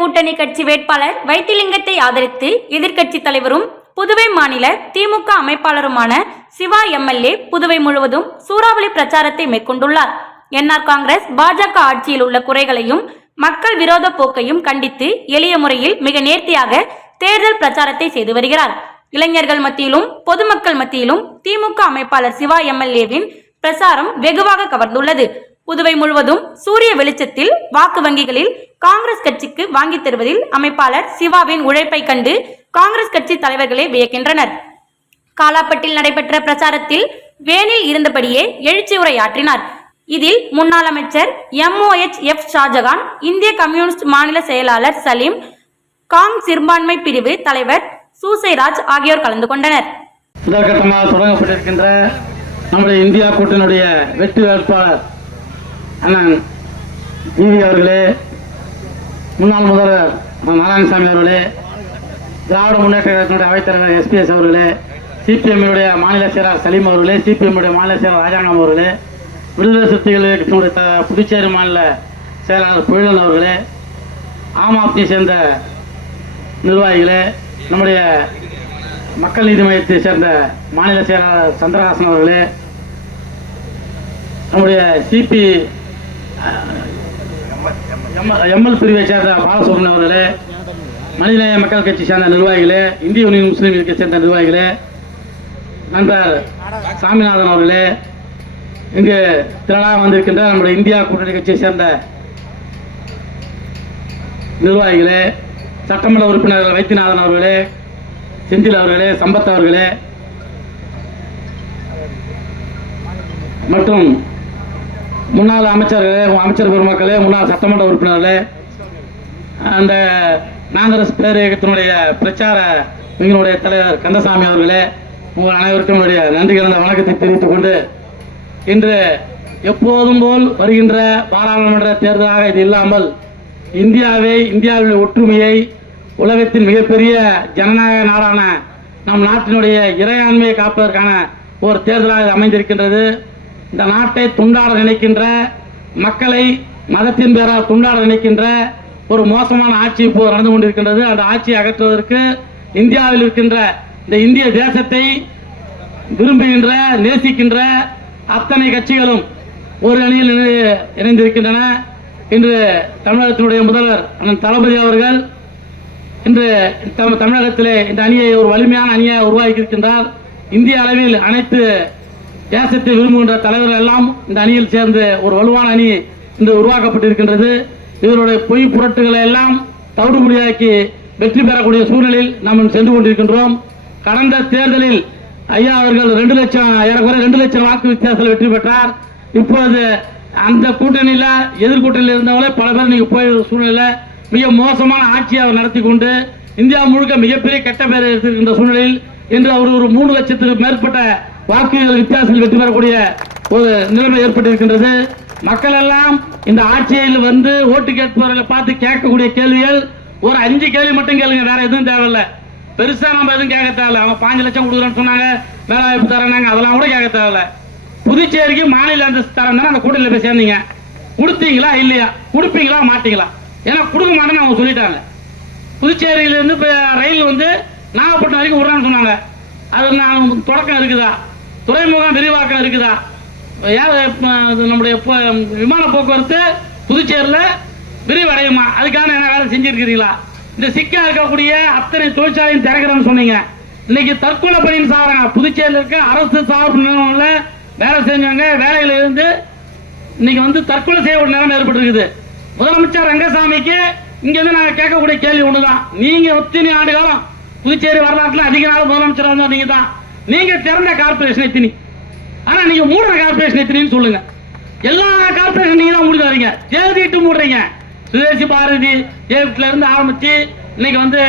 கூட்டணி கட்சி வேட்பாளர் வைத்திலிங்கத்தை ஆதரித்து எதிர்க்கட்சி தலைவரும் புதுவை மாநில திமுக அமைப்பாளருமான சிவா எம்எல்ஏ புதுவை முழுவதும் சூறாவளி பிரச்சாரத்தை மேற்கொண்டுள்ளார். என்ஆர் காங்கிரஸ் பாஜக ஆட்சியில் உள்ள குறைகளையும் மக்கள் விரோத போக்கையும் கண்டித்து எளிய முறையில் மிக நேர்த்தியாக தேர்தல் பிரச்சாரத்தை செய்து வருகிறார். இளைஞர்கள் மத்தியிலும் பொதுமக்கள் மத்தியிலும் திமுக அமைப்பாளர் சிவா எம்எல்ஏவின் பிரசாரம் வெகுவாக கவர்ந்துள்ளது. புதுவை முழுவதும் சூரிய வெளிச்சத்தில் வாக்கு வங்கிகளில் காங்கிரஸ் கட்சிக்கு வாங்கித் தருவதில் அமைப்பாளர் சிவாவின் உழைப்பை கண்டு காங்கிரஸ் கட்சி தலைவர்களே வியக்கின்றனர். காலாப்பட்டில் நடைபெற்ற பிரச்சாரத்தில் வேனில் இருந்தபடியே எழுச்சி உரையாற்றினார். இதில் முன்னாள் அமைச்சர் எம்ஓஎச் எஃப் ஷாஜகான் இந்திய கம்யூனிஸ்ட் மாநில செயலாளர் சலீம் காங் சிறுபான்மை பிரிவு தலைவர் சூசைராஜ் ஆகியோர் கலந்து கொண்டனர். முதற்கட்டமாக தொடங்கப்பட்டிருக்கின்ற நம்முடைய இந்தியா கூட்டணியுடைய வெற்றி வேட்பாளர் அண்ணன் டிவி அவர்களே முன்னாள் முதல்வர் நாராயணசாமி அவர்களே திராவிட முன்னேற்ற கழகத்தினுடைய அவைத்தலைவர் எஸ்பிஎஸ் அவர்களே சிபிஎம்னுடைய மாநில செயலாளர் சலீம் அவர்களே சிபிஎம்முடைய மாநில செயலாளர் ராஜாங்கம் அவர்களே விடுதலை சக்திகள் இயக்கத்தினுடைய த- புதுச்சேரி மாநில செயலாளர் புயலன் அவர்களே ஆம் ஆத்மியை சேர்ந்த நிர்வாகிகளே நம்முடைய மக்கள் நீதி மையத்தை சேர்ந்த மாநில செயலாளர் சந்திரஹாசன் அவர்களே நம்முடைய சிபி எம்எல் பிரிவை சேர்ந்த பாலசுப்ரமணியம் அவர்களே மனிதநேய மக்கள் கட்சி சேர்ந்த நிர்வாகிகளே இந்திய யூனியன் முஸ்லீம் லீக்கை சேர்ந்த நிர்வாகிகளே நண்பர் சாமிநாதன் அவர்களே இங்கு திரளாக வந்திருக்கின்ற நம்முடைய இந்தியா கூட்டணி கட்சியை சேர்ந்த நிர்வாகிகளே சட்டமன்ற உறுப்பினர்கள் வைத்தியநாதன் அவர்களே செந்தில் அவர்களே சம்பத் அவர்களே மற்றும் முன்னாள் அமைச்சர்களே அமைச்சர் பெருமக்களே முன்னாள் சட்டமன்ற உறுப்பினர்களே அந்த காங்கிரஸ் பேர் இயக்கத்தினுடைய பிரச்சார எங்களுடைய தலைவர் கந்தசாமி அவர்களே உங்கள் அனைவருக்கும் என்னுடைய நன்றி கலந்த வணக்கத்தை தெரிவித்துக் கொண்டு இன்று எப்போதும் போல் வருகின்ற பாராளுமன்ற தேர்தலாக இது இல்லாமல் இந்தியாவை இந்தியாவின் ஒற்றுமையை உலகத்தின் மிகப்பெரிய ஜனநாயக நாடான நம் நாட்டினுடைய இறையாண்மையை காப்பதற்கான ஒரு தேர்தலாக இது அமைந்திருக்கின்றது. இந்த நாட்டை துண்டாட நினைக்கின்ற மக்களை மதத்தின் பேரால் துண்டாட நினைக்கின்ற ஒரு மோசமான ஆட்சி இப்போது நடந்து கொண்டிருக்கின்றது. அந்த ஆட்சியை அகற்றுவதற்கு இந்தியாவில் இருக்கின்ற இந்த இந்திய தேசத்தை விரும்புகின்ற நேசிக்கின்ற அத்தனை கட்சிகளும் ஒரு அணியில் இணைந்திருக்கின்றன. இன்று தமிழகத்தினுடைய முதல்வர் அண்ணன் தளபதி அவர்கள் இன்று தம் தமிழகத்திலே இந்த அணியை ஒரு வலிமையான அணியை உருவாக்கி இருக்கின்றார் இந்திய அளவில் அனைத்து தேசத்தை விரும்புகின்ற தலைவர்கள் எல்லாம் இந்த அணியில் சேர்ந்து ஒரு வலுவான அணி இன்று உருவாக்கப்பட்டிருக்கின்றது. இவருடைய பொய் புரட்டுகளை எல்லாம் தவிடுபடியாக்கி வெற்றி பெறக்கூடிய சூழ்நிலையில் நாம் சென்று கொண்டிருக்கின்றோம். கடந்த தேர்தலில் ஐயா அவர்கள் ரெண்டு லட்சம் ஏறக்குறை ரெண்டு லட்சம் வாக்கு வித்தியாசத்தில் வெற்றி பெற்றார். இப்போது அந்த கூட்டணியில் எதிர்கூட்டணியில் இருந்தவங்களே பல பேர் நீங்கள் போய் சூழ்நிலை மிக மோசமான ஆட்சியை அவர் நடத்தி கொண்டு இந்தியா முழுக்க மிகப்பெரிய கெட்ட பேர் எடுத்திருக்கின்ற சூழ்நிலையில் இன்று அவர் ஒரு மூணு லட்சத்துக்கு மேற்பட்ட வாக்குகள் வித்தியாசத்தில் வெற்றி பெறக்கூடிய ஒரு நிலைமை ஏற்பட்டிருக்கின்றது. மக்கள் எல்லாம் இந்த ஆட்சியில் வந்து ஓட்டு கேட்பவர்களை பார்த்து கேட்கக்கூடிய கேள்விகள் ஒரு அஞ்சு கேள்வி மட்டும் கேளுங்க வேற எதுவும் தேவையில்லை. பெருசா நம்ம எதுவும் கேட்க தேவையில்ல. அவன் பாஞ்சு லட்சம் கொடுக்குறேன்னு சொன்னாங்க வேலை வாய்ப்பு தரேனாங்க அதெல்லாம் கூட கேட்க தேவையில்ல. புதுச்சேரிக்கு மாநில அந்தஸ்து தரேன் அந்த கூட்டத்தில் போய் சேர்ந்தீங்க. கொடுத்தீங்களா இல்லையா? கொடுப்பீங்களா மாட்டீங்களா? ஏன்னா கொடுக்க மாட்டேன்னு அவங்க சொல்லிட்டாங்க. புதுச்சேரியில இருந்து ரயில் வந்து நாகப்பட்டினம் வரைக்கும் விடுறான்னு சொன்னாங்க. அது நான் தொடக்கம் இருக்குதா? துறைமுகம் விரிவாக்கம் இருக்குதா? ஏன் இது நம்முடைய விமான போக்குவரத்து புதுச்சேரியில் விரிவடையுமா? அதுக்கான என்ன வேலை செஞ்சிருக்கிறீங்களா? இந்த சிக்கா இருக்கக்கூடிய அத்தனை தொழிற்சாலையும் திறக்கிறேன்னு சொன்னீங்க. இன்னைக்கு தற்கொலை பணின்னு சாகுறாங்க புதுச்சேரியில் இருக்க அரசு சார்பு நிறுவனங்களில் வேலை செஞ்சவங்க வேலையில இருந்து இன்னைக்கு வந்து தற்கொலை செய்ய ஒரு நிலைமை ஏற்பட்டிருக்குது. முதலமைச்சர் ரங்கசாமிக்கு இங்கேருந்து நாங்கள் கேட்கக்கூடிய கேள்வி ஒன்று தான் நீங்கள் ஒத்தினி ஆண்டு காலம் புதுச்சேரி வரலாற்றில் அதிக நாள் முதலமைச்சர் வந்தா நீங்கள் தான் நீங்க திறந்த கார்பரேஷன் எத்தினி ஆனா நீங்க மூடுற கார்பரேஷன் எத்தினின்னு சொல்லுங்க. எல்லா கார்பரேஷன் நீங்க தான் மூடி வரீங்க தேதிட்டு மூடுறீங்க. சுதேசி பாரதி ஏப்ட்ல இருந்து ஆரம்பிச்சு இன்னைக்கு வந்து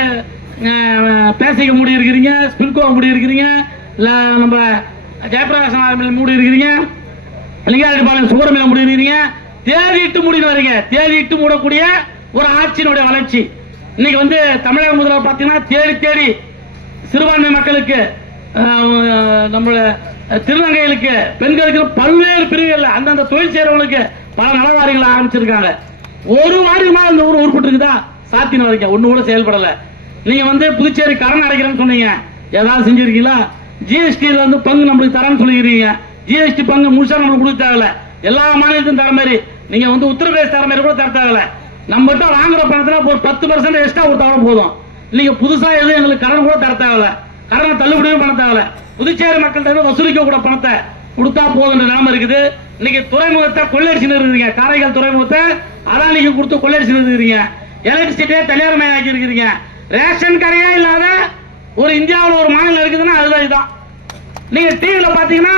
பேசிக்க மூடி இருக்கிறீங்க ஸ்பில்கோ மூடி இருக்கிறீங்க இல்லை நம்ம ஜெயபிரகாசன் மூடி இருக்கிறீங்க லிங்காரெட்டிப்பாளையம் சுப்பிரமணியம் முடிக்கிறீங்க தேதிட்டு முடிவு வரீங்க. தேதிட்டு மூடக்கூடிய ஒரு ஆட்சியினுடைய வளர்ச்சி. இன்னைக்கு வந்து தமிழக முதல்வர் பார்த்தீங்கன்னா தேடி தேடி சிறுபான்மை மக்களுக்கு நம்மளை திருநங்கைகளுக்கு பெண்களுக்கு பல்வேறு பிரிவுகளில் அந்தந்த தொழில் செய்கிறவங்களுக்கு பல நலவாரிகள் ஆரம்பிச்சிருக்காங்க. ஒரு வாரியமா அந்த ஊர் உருப்பிட்டுருக்குதா? சாத்தின வரைக்கும் ஒன்று கூட செயல்படலை. நீங்கள் வந்து புதுச்சேரி கடன் அடைக்கிறேன்னு சொன்னீங்க. ஏதாவது செஞ்சுருக்கீங்களா? ஜிஎஸ்டியில் வந்து பங்கு நம்மளுக்கு தரேன்னு சொல்லிக்கிறீங்க. ஜிஎஸ்டி பங்கு முழுசாக நம்மளுக்கு கொடுக்க எல்லா மாநிலத்தையும் தர மாதிரி. நீங்கள் வந்து உத்தரப்பிரதேச தர மாதிரி கூட தரத்தாகல. தேவையில்ல நம்மகிட்ட வாங்குற பணத்தில் ஒரு பத்து பர்சன்ட் எக்ஸ்ட்ரா கொடுத்தாலும் போதும். நீங்கள் புதுசாக எதுவும் எங்களுக்கு கடன் கூட தர கடனை தள்ளுபடியும் பண்ண தேவையில்ல புதுச்சேரி மக்கள்கிட்ட வசூலிக்க கூட பணத்தை கொடுத்தா போதுன்ற நிலைமை இருக்குது. இன்னைக்கு துறைமுகத்தை கொள்ளடிச்சு இருக்கிறீங்க. காரைக்கால் துறைமுகத்தை அதானிக்கு கொடுத்து கொள்ளடிச்சு இருக்கிறீங்க. எலக்ட்ரிசிட்டியை தனியார் மயமாக்கி இருக்கிறீங்க. ரேஷன் கடையே இல்லாத ஒரு இந்தியாவில் ஒரு மாநிலம் இருக்குதுன்னா அதுதான் இதுதான். நீங்க டிவியில் பாத்தீங்கன்னா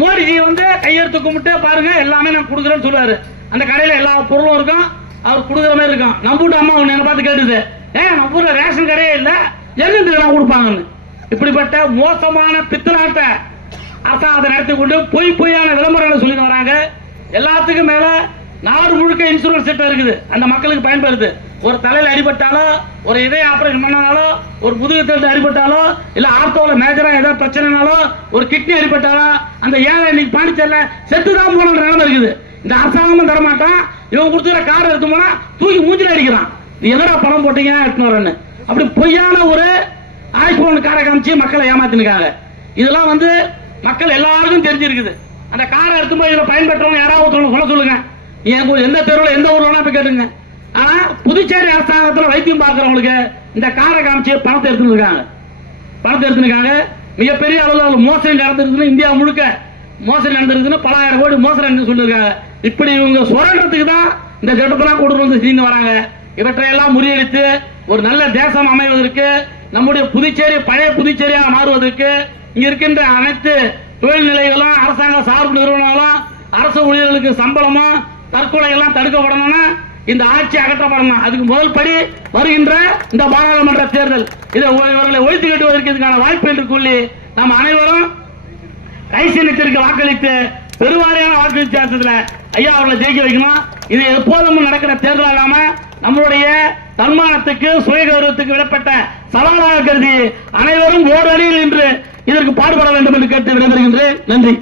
மோடிஜி வந்து கையெழுத்து கும்பிட்டு பாருங்க எல்லாமே நான் கொடுக்குறேன்னு சொல்லுவாரு. அந்த கடையில் எல்லா பொருளும் இருக்கும். அவர் கொடுக்குற மாதிரி இருக்கும். நம்ம வீட்டு அம்மா ஒண்ணு என்ன பார்த்து கேட்டுது. ஏன் நம்ம ஊரில் ரேஷன் கடையே இல்லை. எங்கிருந்து இதெல்லாம் கொடுப்பாங்கன்னு? இப்படிப்பட்ட மோசமான பித்தலாட்ட அசாத நடத்தி கொண்டு பொய் பொய்யான விளம்பரங்களை சொல்லிட்டு வராங்க. எல்லாத்துக்கும் மேல நாடு முழுக்க இன்சூரன்ஸ் திட்டம் இருக்குது. அந்த மக்களுக்கு பயன்படுது. ஒரு தலையில அடிபட்டாலோ ஒரு இதய ஆபரேஷன் பண்ணனாலோ ஒரு முதுகு அடிபட்டாலோ இல்ல ஆர்த்தோல மேஜரா ஏதாவது பிரச்சனைனாலோ ஒரு கிட்னி அடிபட்டாலோ அந்த ஏழை இன்னைக்கு பாண்டிச்சேரியில செத்து தான் போன நிலைமை இருக்குது. இந்த அரசாங்கமும் தரமாட்டான். இவன் கொடுத்துற கார் எடுத்து போனா தூக்கி மூஞ்சில அடிக்கிறான். நீ எதனா பணம் போட்டீங்க எடுத்துன்னு வரேன்னு. அப்படி பொய்யான ஒரு ஐபோன் காரை காமிச்சு மக்களை ஏமாத்தினுக்காங்க. இதெல்லாம் வந்து மக்கள் எல்லாருக்கும் தெரிஞ்சிருக்குது. அந்த காரை எடுத்தும்போது போய் இதில் பயன்பெற்றவங்க யாராவது ஒருத்தவங்க சொல்ல சொல்லுங்க. என் எந்த தெருவில் எந்த ஊர்ல போய் கேட்டுங்க. ஆனா புதுச்சேரி அரசாங்கத்தில் வைத்தியம் பார்க்கறவங்களுக்கு இந்த காரை காமிச்சு பணத்தை எடுத்துன்னு பணத்தை எடுத்துருக்காங்க. மிகப்பெரிய அளவில் மோசடி நடந்திருக்குன்னு இந்தியா முழுக்க மோசடி நடந்திருக்குன்னு பலாயிரம் கோடி மோசடி சொல்லியிருக்காங்க. இப்படி இவங்க சுரண்டத்துக்கு தான் இந்த திட்டத்தெல்லாம் கொண்டு வந்து செஞ்சு வராங்க. இவற்றையெல்லாம் முறியடித்து ஒரு நல்ல தேசம் அமைவதற்கு நம்முடைய புதுச்சேரி பழைய புதுச்சேரியாக மாறுவதற்கு இங்க இருக்கின்ற அனைத்து தொழில் நிலைகளும் அரசாங்க சார்பு நிறுவனங்களும் அரசு ஊழியர்களுக்கு சம்பளமும் தற்கொலை எல்லாம் தடுக்கப்படணும்னா இந்த ஆட்சி அகற்றப்படணும். அதுக்கு முதல் படி வருகின்ற இந்த பாராளுமன்ற தேர்தல். இதை இவர்களை ஒழித்து கட்டுவதற்கு இதுக்கான வாய்ப்பு என்று கூறி நாம் அனைவரும் கைசின்னத்திற்கு வாக்களித்து பெருவாரியான வாக்கு வித்தியாசத்தில் ஐயா அவர்களை ஜெயிக்க வைக்கணும். இது எப்போதும் நடக்கிற தேர்தல் இல்லாம நம்மளுடைய தன்மானத்துக்கு சுயகௌரவத்துக்கு விடப்பட்ட சவாலாக கருதி அனைவரும் ஓரணியில் நின்று இதற்கு பாடுபட வேண்டும் என்று கேட்டு விடைபெறுகின்றேன். நன்றி.